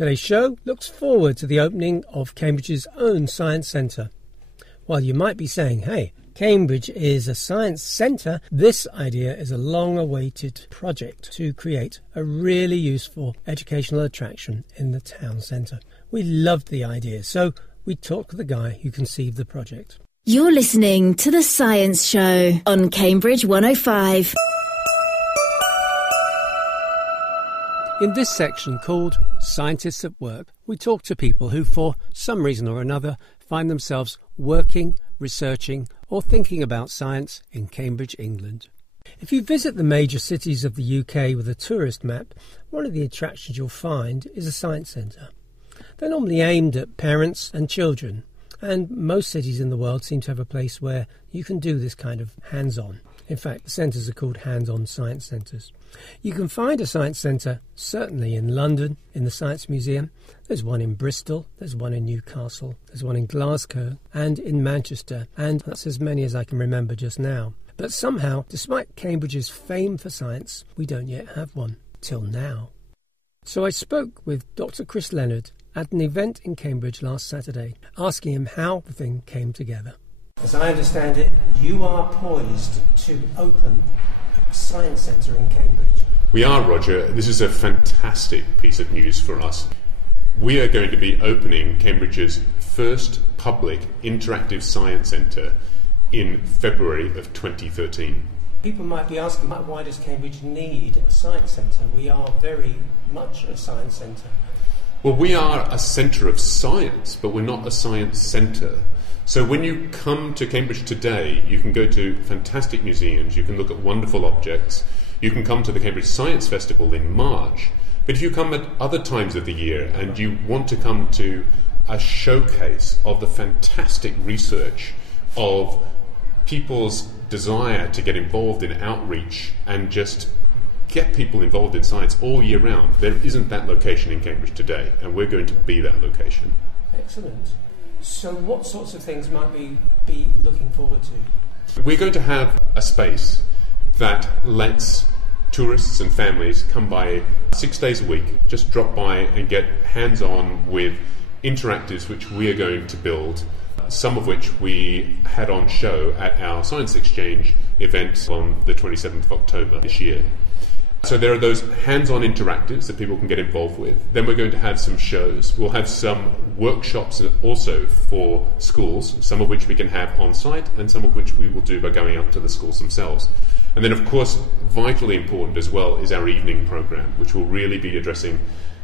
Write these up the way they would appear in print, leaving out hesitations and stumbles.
Today's show looks forward to the opening of Cambridge's own science centre. While you might be saying, hey, Cambridge is a science centre, this idea is a long-awaited project to create a really useful educational attraction in the town centre. We loved the idea, so we talked to the guy who conceived the project. You're listening to The Science Show on Cambridge 105. In this section called Scientists at Work, we talk to people who, for some reason or another, find themselves working, researching or thinking about science in Cambridge, England. If you visit the major cities of the UK with a tourist map, one of the attractions you'll find is a science centre. They're normally aimed at parents and children, and most cities in the world seem to have a place where you can do this kind of hands-on. In fact, the centres are called hands-on science centres. You can find a science centre certainly in London, in the Science Museum. There's one in Bristol, there's one in Newcastle, there's one in Glasgow and in Manchester, and that's as many as I can remember just now. But somehow, despite Cambridge's fame for science, we don't yet have one, till now. So I spoke with Dr Chris Lennard at an event in Cambridge last Saturday, asking him how the thing came together. As I understand it, you are poised to open a science centre in Cambridge. We are, Roger. This is a fantastic piece of news for us. We are going to be opening Cambridge's first public interactive science centre in February of 2013. People might be asking, why does Cambridge need a science centre? We are very much a science centre. Well, we are a centre of science, but we're not a science centre. So when you come to Cambridge today, you can go to fantastic museums, you can look at wonderful objects, you can come to the Cambridge Science Festival in March, but if you come at other times of the year and you want to come to a showcase of the fantastic research of people's desire to get involved in outreach and just get people involved in science all year round, there isn't that location in Cambridge today, and we're going to be that location. Excellent. So what sorts of things might we be looking forward to? We're going to have a space that lets tourists and families come by 6 days a week, just drop by and get hands-on with interactives which we are going to build, some of which we had on show at our Science Exchange event on the 27th of October this year. So there are those hands-on interactives that people can get involved with. Then we're going to have some shows. We'll have some workshops also for schools, some of which we can have on site and some of which we will do by going up to the schools themselves. And then, of course, vitally important as well is our evening program, which will really be addressing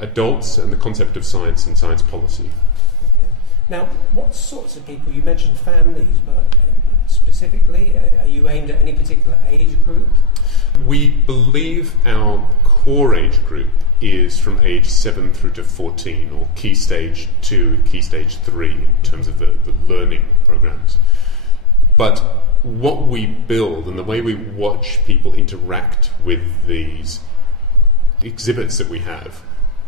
adults and the concept of science and science policy. Okay. Now, what sorts of people? You mentioned families, but specifically, are you aimed at any particular age group? We believe our core age group is from age 7 through to 14, or Key Stage 2, Key Stage 3 in terms of the learning programs. But what we build and the way we watch people interact with these exhibits that we have,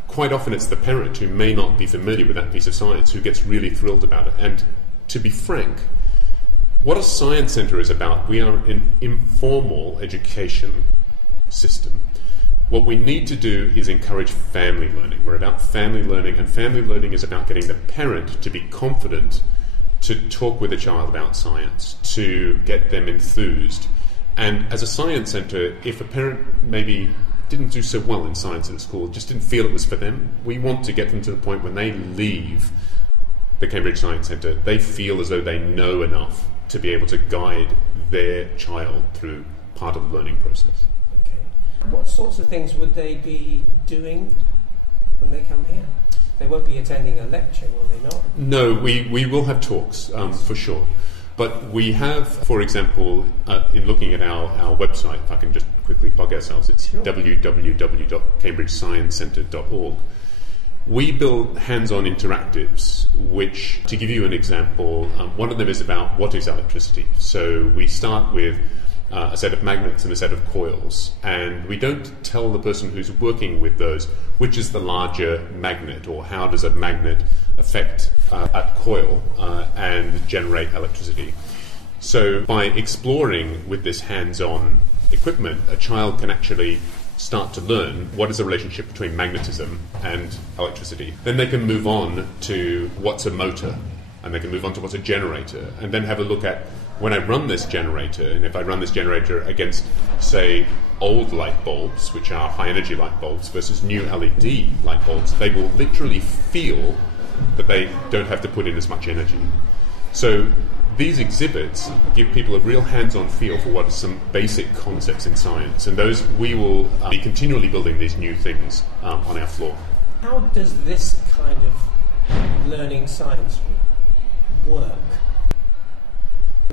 quite often it's the parent who may not be familiar with that piece of science who gets really thrilled about it. And to be frank, what a science centre is about, we are an informal education system. What we need to do is encourage family learning. We're about family learning, and family learning is about getting the parent to be confident to talk with a child about science, to get them enthused. And as a science centre, if a parent maybe didn't do so well in science at school, just didn't feel it was for them, we want to get them to the point when they leave the Cambridge Science Centre, they feel as though they know enough to be able to guide their child through part of the learning process. Okay. What sorts of things would they be doing when they come here? They won't be attending a lecture, will they not? No, we will have talks, for sure. But we have, for example, in looking at our website, if I can just quickly plug ourselves, it's sure. www.cambridgesciencecentre.org. We build hands-on interactives, which, to give you an example, one of them is about what is electricity. So we start with a set of magnets and a set of coils, and we don't tell the person who's working with those which is the larger magnet, or how does a magnet affect a coil and generate electricity. So by exploring with this hands-on equipment, a child can actually start to learn what is the relationship between magnetism and electricity, then they can move on to what's a motor, and they can move on to what's a generator, and then have a look at, when I run this generator, and if I run this generator against, say, old light bulbs, which are high energy light bulbs, versus new LED light bulbs, they will literally feel that they don't have to put in as much energy. So these exhibits give people a real hands-on feel for what are some basic concepts in science, and those we will be continually building these new things on our floor. How does this kind of learning science work?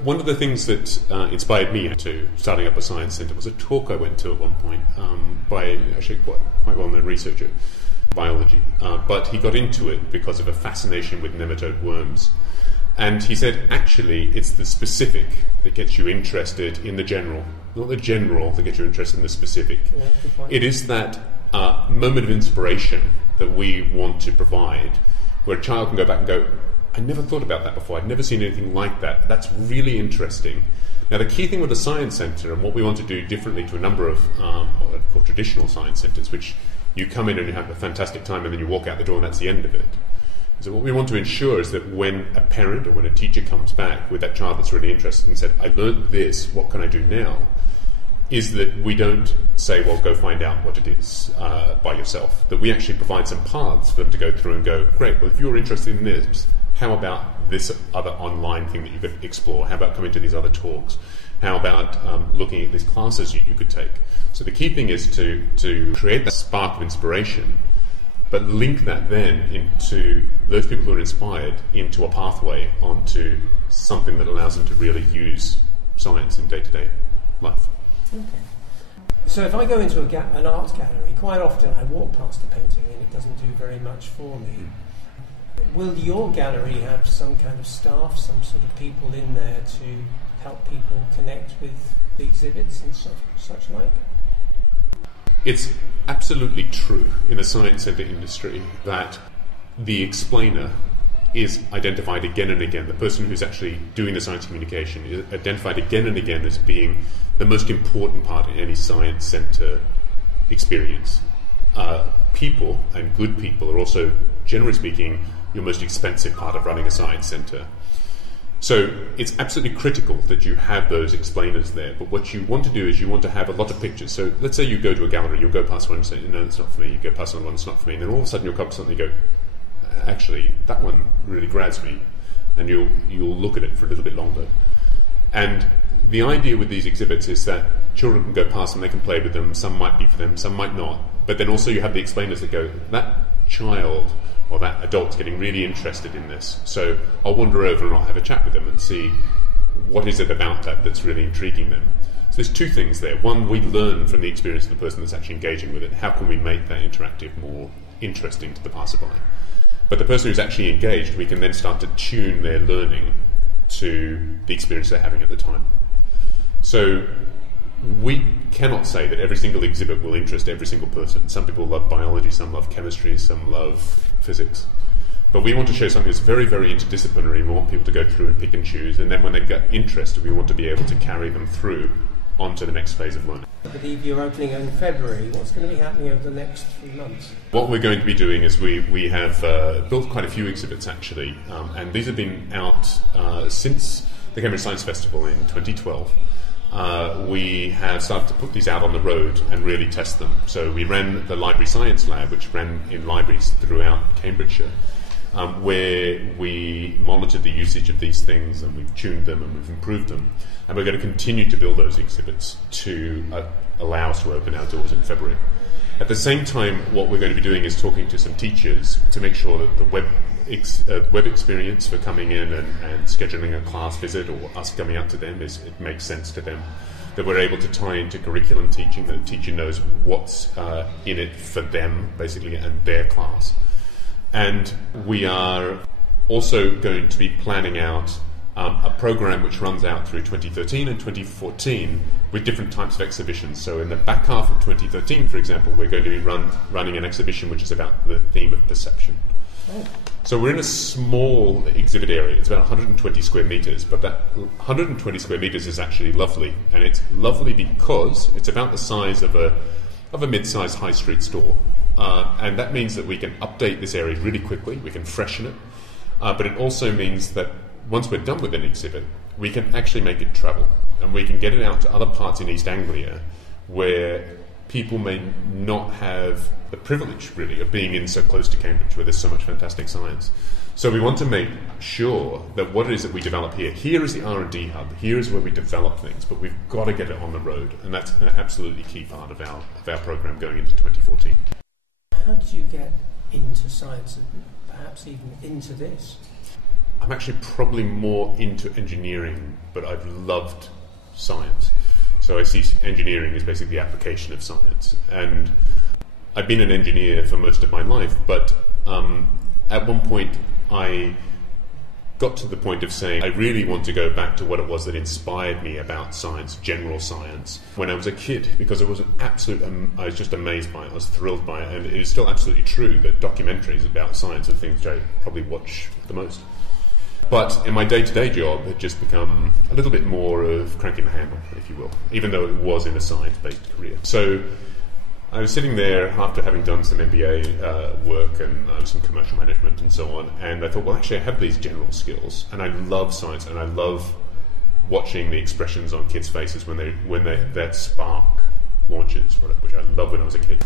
One of the things that inspired me to starting up a science centre was a talk I went to at one point by actually quite well-known researcher, biology, but he got into it because of a fascination with nematode worms. And he said, actually, it's the specific that gets you interested in the general, not the general that gets you interested in the specific. Yeah, good point. It is that moment of inspiration that we want to provide, where a child can go back and go, I never thought about that before. I'd never seen anything like that. That's really interesting. Now, the key thing with the Science Centre, and what we want to do differently to a number of what I'd call traditional science centres, which you come in and you have a fantastic time and then you walk out the door and that's the end of it. So what we want to ensure is that when a parent or when a teacher comes back with that child that's really interested and said, I learned this, what can I do now? Is that we don't say, well, go find out what it is by yourself. That we actually provide some paths for them to go through and go, great, well, if you're interested in this, how about this other online thing that you could explore? How about coming to these other talks? How about looking at these classes you could take? So the key thing is to create that spark of inspiration, but link that then into those people who are inspired into a pathway onto something that allows them to really use science in day-to-day life. Okay. So if I go into an art gallery, quite often I walk past a painting and it doesn't do very much for me. Will your gallery have some kind of staff, some sort of people in there to help people connect with the exhibits and such like? It's absolutely true in the science centre industry that the explainer is identified again and again. The person who's actually doing the science communication is identified again and again as being the most important part in any science centre experience. People, and good people, are also, generally speaking, your most expensive part of running a science centre. So it's absolutely critical that you have those explainers there. But what you want to do is you want to have a lot of pictures. So let's say you go to a gallery, you'll go past one and say, no, it's not for me. You go past another one, it's not for me. And then all of a sudden you'll come to something and go, actually, that one really grabs me. And you'll look at it for a little bit longer. And the idea with these exhibits is that children can go past and they can play with them. Some might be for them, some might not. But then also you have the explainers that go, that child or that adult's getting really interested in this. So I'll wander over and I'll have a chat with them and see what is it about that that's really intriguing them. So there's two things there. One, we learn from the experience of the person that's actually engaging with it. How can we make that interactive more interesting to the passerby? But the person who's actually engaged, we can then start to tune their learning to the experience they're having at the time. So we cannot say that every single exhibit will interest every single person. Some people love biology, some love chemistry, some love physics. But we want to show something that's very, very interdisciplinary. We want people to go through and pick and choose, and then when they get interested, we want to be able to carry them through onto the next phase of learning. I believe you're opening in February. What's going to be happening over the next 3 months? What we're going to be doing is we have built quite a few exhibits actually, and these have been out since the Cambridge Science Festival in 2012. We have started to put these out on the road and really test them. So we ran the Library Science Lab, which ran in libraries throughout Cambridgeshire, where we monitored the usage of these things and we've tuned them and we've improved them. And we're going to continue to build those exhibits to allow us to open our doors in February. At the same time, what we're going to be doing is talking to some teachers to make sure that the web experience for coming in and scheduling a class visit or us coming out to them it makes sense to them. That we're able to tie into curriculum teaching, that the teacher knows what's in it for them, basically, and their class. And we are also going to be planning out a program which runs out through 2013 and 2014 with different types of exhibitions. So in the back half of 2013, for example, we're going to be running an exhibition which is about the theme of perception. Oh. So we're in a small exhibit area. It's about 120 square metres, but that 120 square metres is actually lovely. And it's lovely because it's about the size of a of a mid-sized high street store. And that means that we can update this area really quickly, we can freshen it, but it also means that once we're done with an exhibit, we can actually make it travel, and we can get it out to other parts in East Anglia where people may not have the privilege, really, of being in so close to Cambridge, where there's so much fantastic science. So we want to make sure that what it is that we develop here is the R&D hub, here is where we develop things, but we've got to get it on the road, and that's an absolutely key part of our program going into 2014. How did you get into science, and perhaps even into this? I'm actually probably more into engineering, but I've loved science. So I see engineering as basically the application of science. And I've been an engineer for most of my life, but at one point I got to the point of saying I really want to go back to what it was that inspired me about science, general science, when I was a kid, because it was an absolute, I was just amazed by it, I was thrilled by it, and it is still absolutely true that documentaries about science are things which I probably watch the most. But in my day-to-day job, it just become a little bit more of cranking the handle, if you will, even though it was in a science-based career. So I was sitting there after having done some MBA work, and I was in commercial management and so on, and I thought, well, actually I have these general skills, and I love science, and I love watching the expressions on kids' faces when that spark launches, which I loved when I was a kid.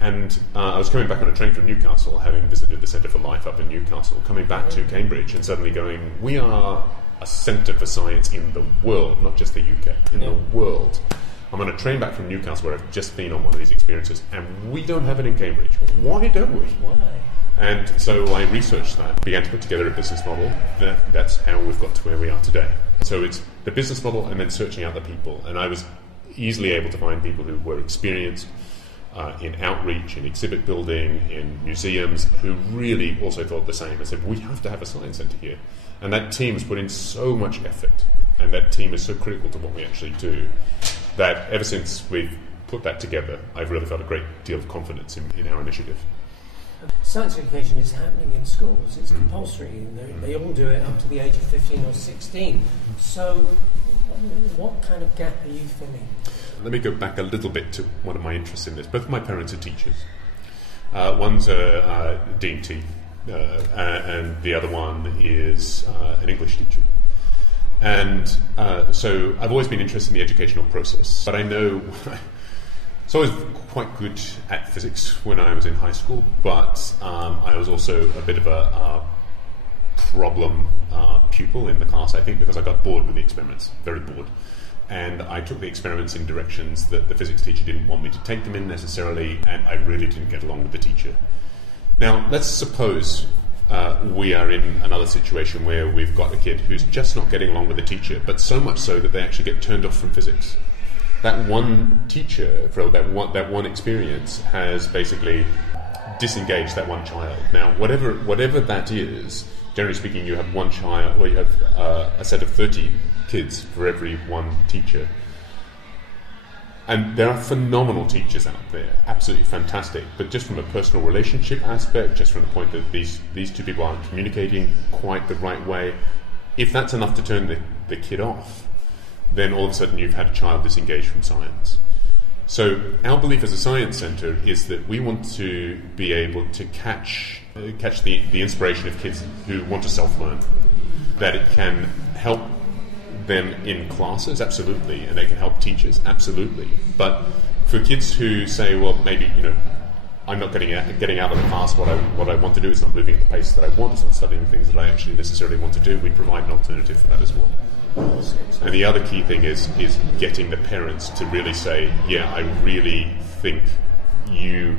And I was coming back on a train from Newcastle, having visited the Centre for Life up in Newcastle, coming back to Cambridge and suddenly going, we are a centre for science in the world, not just the UK, in the world. I'm on a train back from Newcastle where I've just been on one of these experiences, and we don't have it in Cambridge. Why don't we? Why? And so I researched that, began to put together a business model. That's how we've got to where we are today. So it's the business model and then searching out the people. And I was easily able to find people who were experienced in outreach, in exhibit building, in museums, who really also thought the same and said, we have to have a science centre here. And that team has put in so much effort, and that team is so critical to what we actually do, that ever since we've put that together, I've really felt a great deal of confidence in our initiative. Science education is happening in schools. It's compulsory. They all do it up to the age of 15 or 16. So what kind of gap are you filling? Let me go back a little bit to one of my interests in this. Both of my parents are teachers. One's a D&T, and the other one is an English teacher. And so I've always been interested in the educational process. But I know so I was quite good at physics when I was in high school, but I was also a bit of a problem pupil in the class, I think, because I got bored with the experiments, very bored. And I took the experiments in directions that the physics teacher didn't want me to take them in necessarily, and I really didn't get along with the teacher. Now, let's suppose we are in another situation where we've got a kid who's just not getting along with the teacher, but so much so that they actually get turned off from physics. That one teacher, for that one experience, has basically disengaged that one child. Now, whatever that is, generally speaking, you have one child, or you have a set of 30 kids for every one teacher. And there are phenomenal teachers out there, absolutely fantastic, but just from a personal relationship aspect, just from the point that these two people aren't communicating quite the right way, if that's enough to turn the kid off, then all of a sudden you've had a child disengaged from science. So our belief as a science centre is that we want to be able to catch the inspiration of kids who want to self-learn, that it can help them in classes, absolutely, and they can help teachers, absolutely. But for kids who say, well, maybe, I'm not getting out of the class what I want to do, it's not moving at the pace that I want, it's not studying things that I actually necessarily want to do, we provide an alternative for that as well. And the other key thing is getting the parents to really say, yeah, I really think you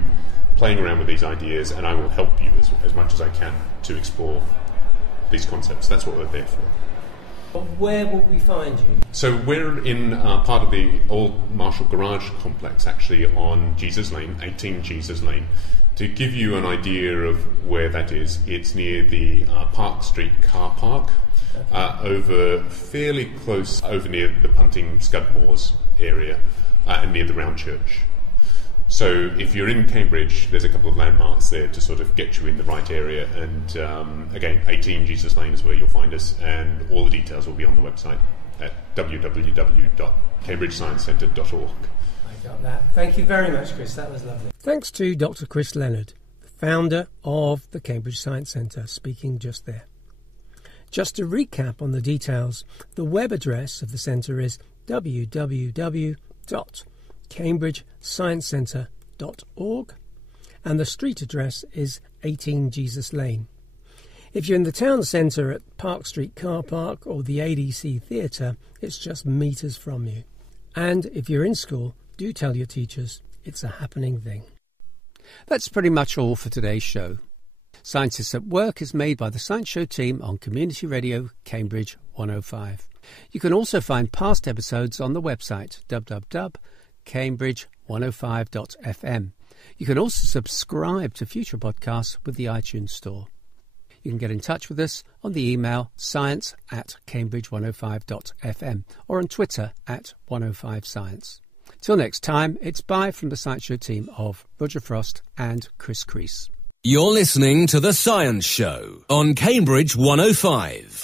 playing around with these ideas, and I will help you as much as I can to explore these concepts. That's what we're there for. Where will we find you? So we're in part of the old Marshall Garage complex, actually on Jesus Lane, 18 Jesus Lane. To give you an idea of where that is, it's near the Park Street car park, over fairly close, over near the Punting Scudmores area, and near the Round Church. So if you're in Cambridge, there's a couple of landmarks there to sort of get you in the right area. And again, 18 Jesus Lane is where you'll find us, and all the details will be on the website at www.cambridgesciencecentre.org. Got that. Thank you very much, Chris. That was lovely. Thanks to Dr Chris Lennard, founder of the Cambridge Science Centre, speaking just there. Just to recap on the details, the web address of the centre is www.cambridgesciencecentre.org and the street address is 18 Jesus Lane. If you're in the town centre at Park Street Car Park or the ADC Theatre, it's just metres from you. And if you're in school, do tell your teachers it's a happening thing. That's pretty much all for today's show. Scientists at Work is made by the Science Show team on Community Radio Cambridge 105. You can also find past episodes on the website www.cambridge105.fm. You can also subscribe to future podcasts with the iTunes Store. You can get in touch with us on the email science@cambridge105.fm or on Twitter @105science. Till next time, it's bye from the Science Show team of Roger Frost and Chris Crease. You're listening to The Science Show on Cambridge 105.